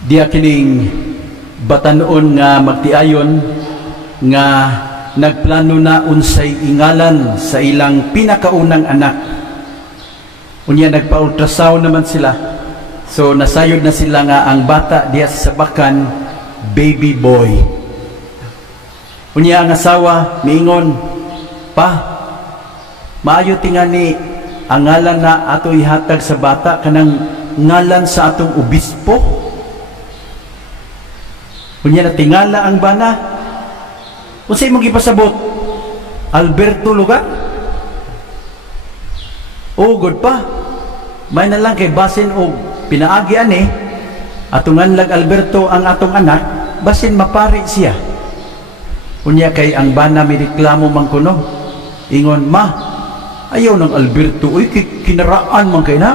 Diya kining batanon nga magtiayon nga nagplano na unsay ingalan sa ilang pinakaunang anak. Unya nagpa-ultrasound naman sila. So nasayod na sila nga ang bata diya sa sabakan baby boy. Unya ang asawa miingon, "Pa, maayo tingani ang ngalan na ato ihatag sa bata kanang ngalan sa atong obispo." Unya na tingala ang bana. Unsay imong gipasabot? Alberto lugar? O good pa. May na lang kay basin og pinaagi ani atungan lag Alberto ang atong anak, basin mapari siya. Unya kay ang bana may reklamo man kuno. Ingon, "Ma, ayaw ng Alberto, uy kinaraan man kay na."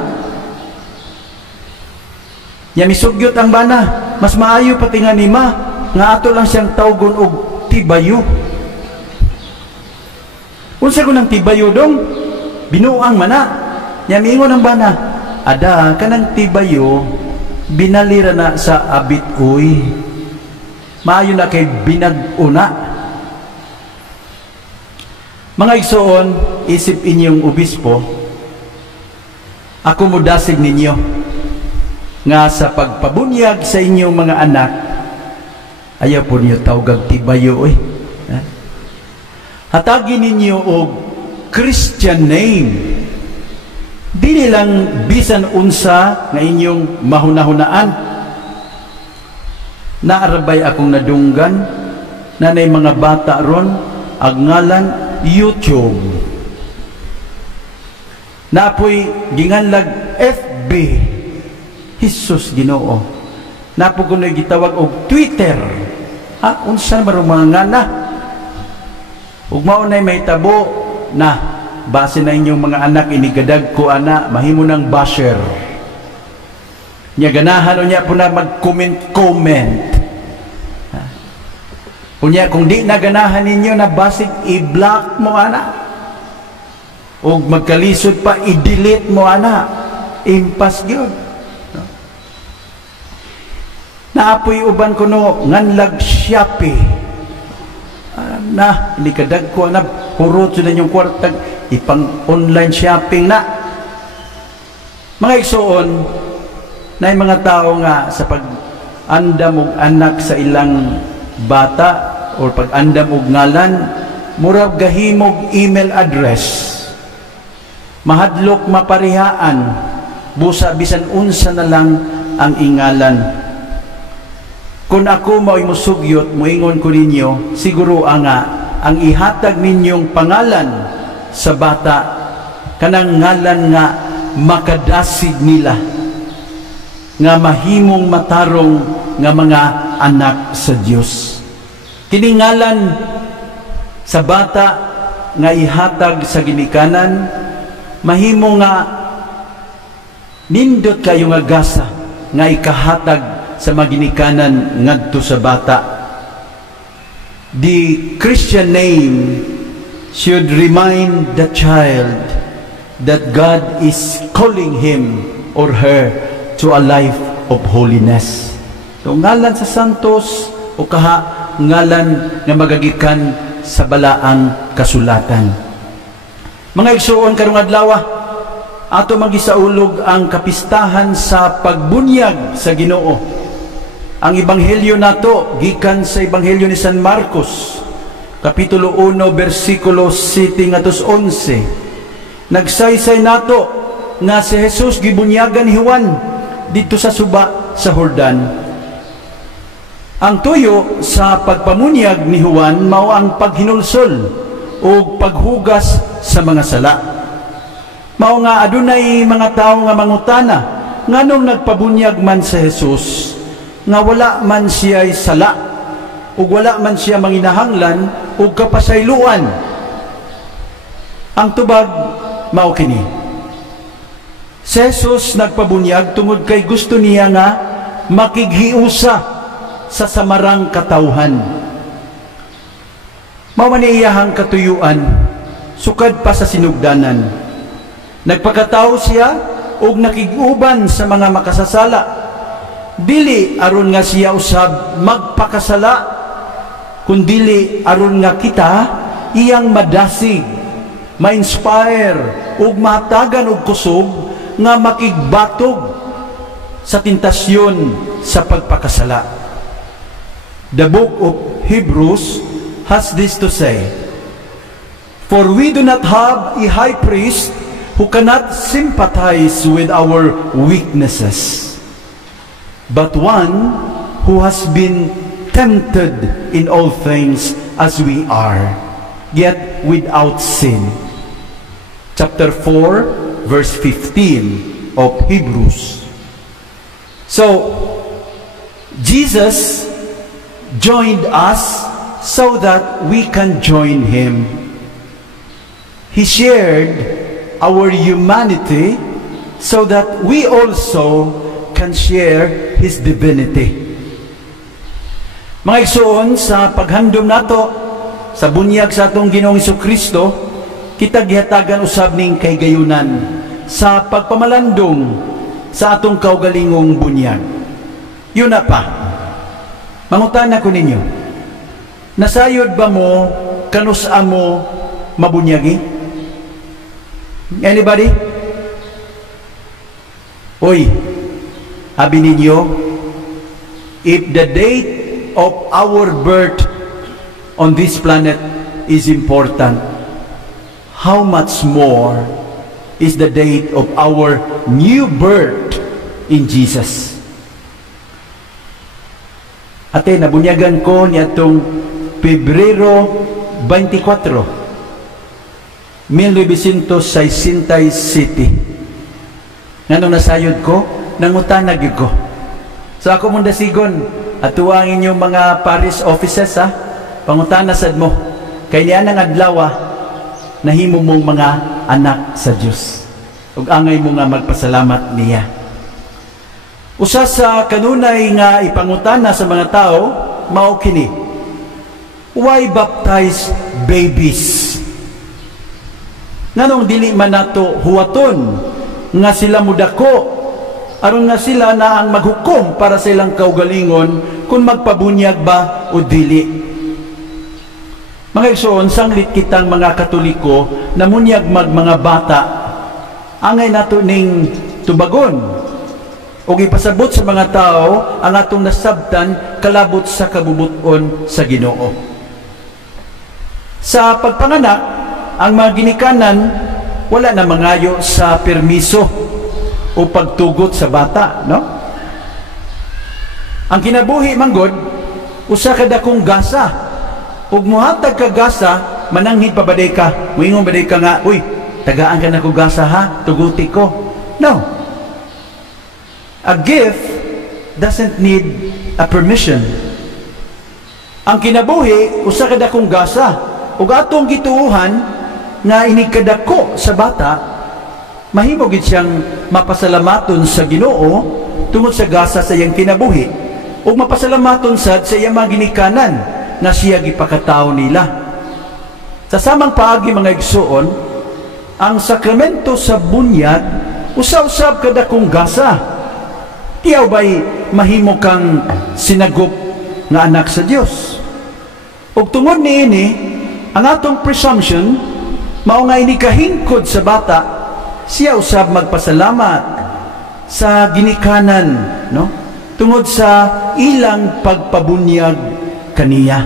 Ya misugyot ang bana, mas maayo pati nga ni ma nga ato lang siyang tawgon og Tibayo. Unsa ko ng Tibayo dong? Binuang mana. Ya miingon ang bana, "Ada kanang Tibayo binalira na sa abit uy. Maayo na kay binag-una." Mga igsoon, isip inyong obispo, ako mudasig ninyo nga sa pagpabunyag sa inyong mga anak, ayaw po niyo tawag Tibayo eh. Hatagin ninyo og Christian name. Dili lang bisan unsa nga inyong mahunahunaan. Naarabay akong nadunggan na nay mga bata ron ang ngalan YouTube. Napoy ginganlag FB. Jesus Ginoo. Napo kunoy gitawag og Twitter. Ha, unsa man mga ngana? Ug mao nay mahitabo na base na inyong mga anak inigadag ko ana mahimo nang basher. Nya ganahan unya po na mag-comment. Unya kung di na ganahan ninyo na basig i-block mo ana. Ug magkalisod pa i-delete mo ana. Impas gyud. Naapoy uban kuno nganlag Shopee. Na likadag ko na hurot na yung kwartag ipang online shopping na. Mga igsoon na mga tao nga sa pag-andam og anak sa ilang bata o pag-andam og ngalan, murag gahimog email address. Mahadlok maparihaan, busa bisan unsa na lang ang ingalan. Kung ako mao'y musugyot, muingon ko ninyo, siguro ang ihatag ninyong pangalan sa bata, kanang ngalan nga makadasid nila, nga mahimong matarong nga mga anak sa Dios. Kining ngalan sa bata nga ihatag sa ginikanan, mahimo nga nindot kayo nga gasa nga ikahatag sa maginikanan ngadto sa bata. The Christian name should remind the child that God is calling him or her to a life of holiness. So ngalan sa santos o kaha ngalan nga magagikan sa balaang kasulatan. Mga igsoon karong adlaw, ato magisaulog ang kapistahan sa pagbunyag sa Ginoo. Ang ebanghelyo nato gikan sa ebanghelyo ni San Marcos, kapitulo 1 bersikulo 7 ngadto 11. Nagsaysay nato nga si Jesus gibunyagan ni Juan dito sa suba sa Jordan. Ang tuyo sa pagpamunyag ni Juan mao ang paghinulsol o paghugas sa mga sala. Mao nga adunay mga tawo nga mangutana, nganong nagpabunyag man si Jesus nga wala man siya sala ug wala man siya manginahanglan ug kapasayloan? Ang tubag mao kini, si Jesus nagpabunyag tungod kay gusto niya nga makighiusa sa samarang katawhan. Mao man iyahang katuyuan sukad pa sa sinugdanan. Nagpakatao siya ug nakiguban sa mga makasasala. dili aron nga siya usab magpakasala, kundili aron nga kita iyang madasig, ma-inspire ug mahatagan og kusog nga makigbatog sa tentasyon sa pagpakasala. The book of Hebrews has this to say, "For we do not have a high priest who cannot sympathize with our weaknesses, but one who has been tempted in all things as we are, yet without sin." Chapter 4, verse 15 of Hebrews. So, Jesus joined us so that we can join Him. He shared our humanity so that we also can share His divinity. Mga igsoon, sa paghandom nato sa bunyag sa atong Ginoong Hesukristo, kita gihatagan usab ning kaygayunan sa pagpamalandong sa atong kaugalingong bunyag. Yun na pa, mangutana ko ninyo, nasayod ba mo kanusa mo mabunyagi? Anybody? Oy, abi ninyo, if the date of our birth on this planet is important, how much more is the date of our new birth in Jesus? Ate, nabunyagan ko niyatong Pebrero 24, 1967. Nganong nasayod ko, nangutanag ko. So ako mong dasigon, at tuwangin yung mga parish offices, ha? Pangutana sad mo. Kaya niya nang adlawa, nahimo mong mga anak sa Diyos. Ug angay mo nga magpasalamat niya. Usa sa kanunay nga ipangutana sa mga tao, mao kini, why baptize babies? Nganong dili man nato huwaton nga sila mudako, aron nga sila na ang maghukom para sa ilang kaugalingon kung magpabunyag ba o dili. Mga igsoon, sanglit kitang mga Katoliko na munyag mga bata, angay nato ning tubagon o ipasabot sa mga tao ang atong nasabtan kalabot sa kabubuton sa Ginoo. Sa pagpanganak, ang mga ginikanan wala na mangayo sa permiso o pagtugot sa bata, no? Ang kinabuhi manggod, usa ka dakong gasa, ug muhatag ka gasa, mananghid pa baday ka, muingon baday ka nga, uy, tagaan ka na ko gasa ha, tuguti ko. No. A gift doesn't need a permission. Ang kinabuhi, usa ka dakong gasa, ug atong gituuhan nga inikadako sa bata, mahimo gid siyang mapasalamaton sa Ginoo tungod sa gasa sa iyang kinabuhi, ug mapasalamaton sad sa iyang mga ginikanan na siya gipakatao nila. Sa samang paagi mga igsoon, ang sakramento sa bunyag usa-usab kada kong gasa. Tiyaw ba'y mahimo kang sinagop nga anak sa Dios? Ug tungod niini, ang atong presumption mao nga inikahingkod sa bata, siya usab magpasalamat sa ginikanan, no? Tungod sa ilang pagpabunyag kaniya.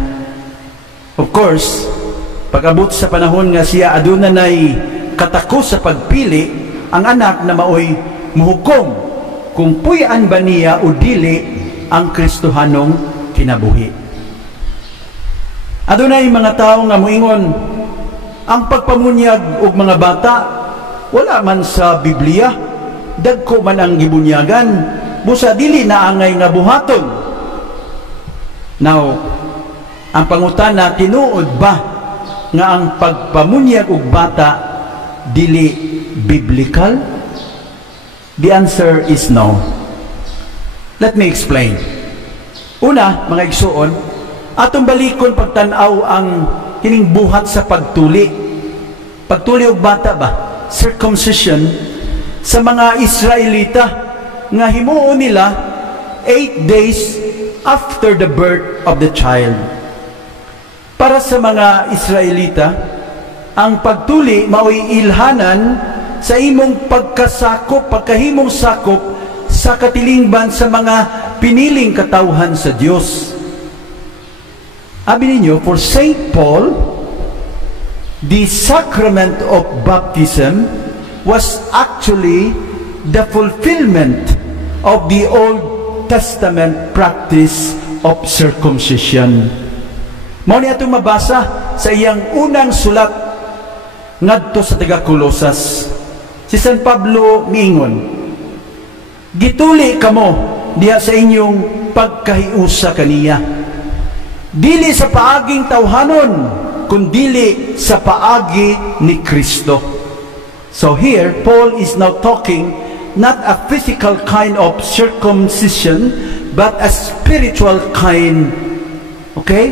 Of course, pag-abot sa panahon nga siya aduna nay katako sa pagpili, ang anak na maoy muhukom kung puy-an ba niya o dili ang Kristohanong kinabuhi. Adunay mga tao nga moingon, ang pagpamunyag og mga bata wala man sa Biblia, dagko man ang gibunyagan, busa dili na angay nga buhaton. Now, ang pangutana, tinuod ba nga ang pagpamunyag og bata dili biblical? The answer is no. Let me explain. Una, mga igsuon, atong balikon pagtan-aw ang kining buhat sa pagtuli. Pagtuli og bata ba? Circumcision sa mga Israelita nga himuon nila 8 days after the birth of the child. Para sa mga Israelita, ang pagtuli mao'y ilhanan sa imong pagkahimong sakop sa katilingban sa mga piniling katawhan sa Dios. Abi ninyo, for Saint Paul, the sacrament of baptism was actually the fulfillment of the Old Testament practice of circumcision. Mao ni atong mabasa sa iyang unang sulat ngadto sa taga-Kolosas. Si San Pablo miingon, gituli kamo diha sa inyong pagkahiusa kaniya, dili sa paaging tawhanon, kundili sa paagi ni Kristo. So here, Paul is now talking not a physical kind of circumcision, but a spiritual kind. Okay?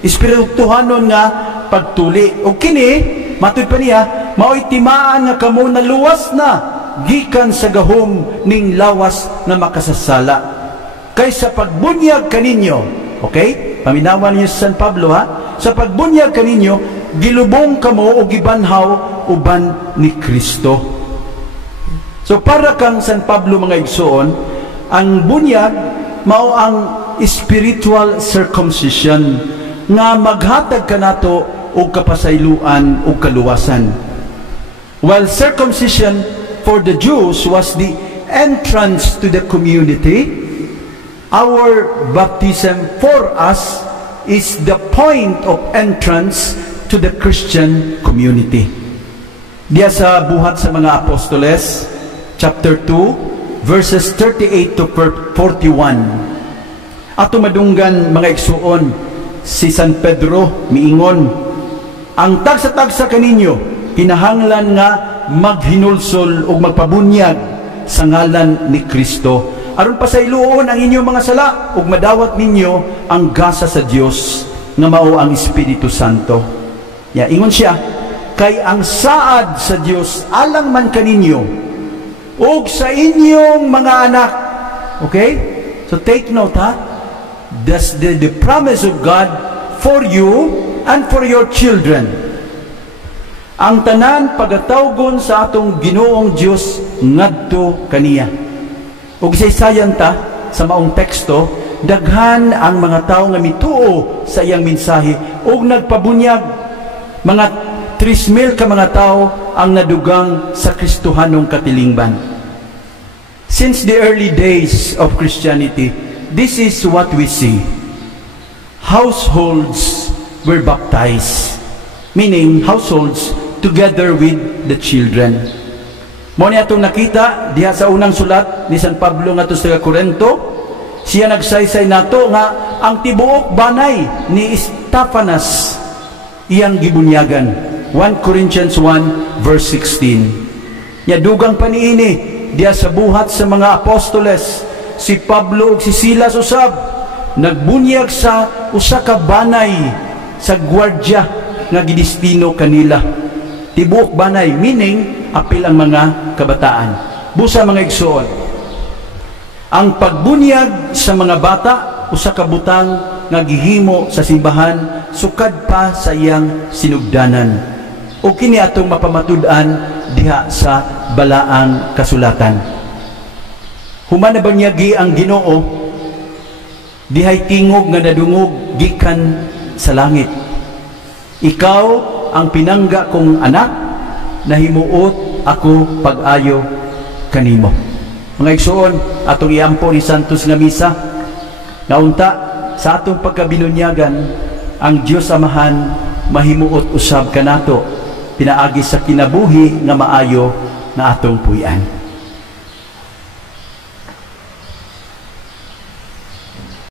Espirituhanon nga pagtuli. O kini, matud pa niya, mao'y timaan nga kamo na luwas na, gikan sa gahom ning lawas na makasasala. Kaysa pagbunyag kaninyo, okay? Paminawan niyo sa San Pablo, ha? Sa pagbunyag kaninyo, gilubong kamo o gibanhaw uban ni Kristo. So para kang San Pablo mga igsoon, ang bunyag mao ang spiritual circumcision nga maghatag kanato og kapasayloan ug kaluwasan. While circumcision for the Jews was the entrance to the community, our baptism for us is the point of entrance to the Christian community. Diya sa Buhat sa mga Apostoles, chapter 2, verses 38 to 41. Ato madunggan mga igsuon, si San Pedro miingon, ang tagsa-tagsa kaninyo, kinahanglan nga maghinulsol o magpabunyag sa ngalan ni Kristo. Aron pasayloon ang inyong mga sala ug madawat ninyo ang gasa sa Dios nga mao ang Espiritu Santo. Ya, ingon siya, kay ang saad sa Dios alang man kaninyo ug sa inyong mga anak. Okay? So take note, ha? That's the promise of God for you and for your children. Ang tanan pagatawgon sa atong Ginoong Dios ngadto kaniya. Ug isaysayan ta sa maong teksto, daghan ang mga tawo nga mituo sa iyang mensahe ug nagpabunyag. Mga 3,000 ka mga tao ang nadugang sa Kristohanong katilingban. Since the early days of Christianity, this is what we see. Households were baptized, meaning households together with the children. Mo ni atong nakita diha sa unang sulat ni San Pablo ngadto sa Korinto, siya nagsaysay nato nga ang tibuok banay ni Stephanas iyang gibunyagan. 1 Corinthians 1 verse 16. Ya dugang pa niini diha sa buhat sa mga apostoles, si Pablo ug si Silas usab nagbunyag sa usa ka banay sa gwardiya nga gidestino kanila. Tibuok banay, meaning apil ang mga kabataan. Busa mga igsoon, ang pagbunyag sa mga bata usa ka butang nga gihimo sa simbahan sukad pa sa iyang sinugdanan. O kini atong mapamatud-an diha sa balaang kasulatan. Human na banyagi ang Ginoo, dihay tingog nga nadungog gikan sa langit. Ikaw ang pinangga kong anak, nahimuot ako pag-ayo kanimo. Mga igsoon, atong iampo ni Santos nga misa, naunta sa atong pagkabinunyagan, ang Dios Amahan mahimuot usab kanato, pinaagi sa kinabuhi nga maayo na atong puy-an.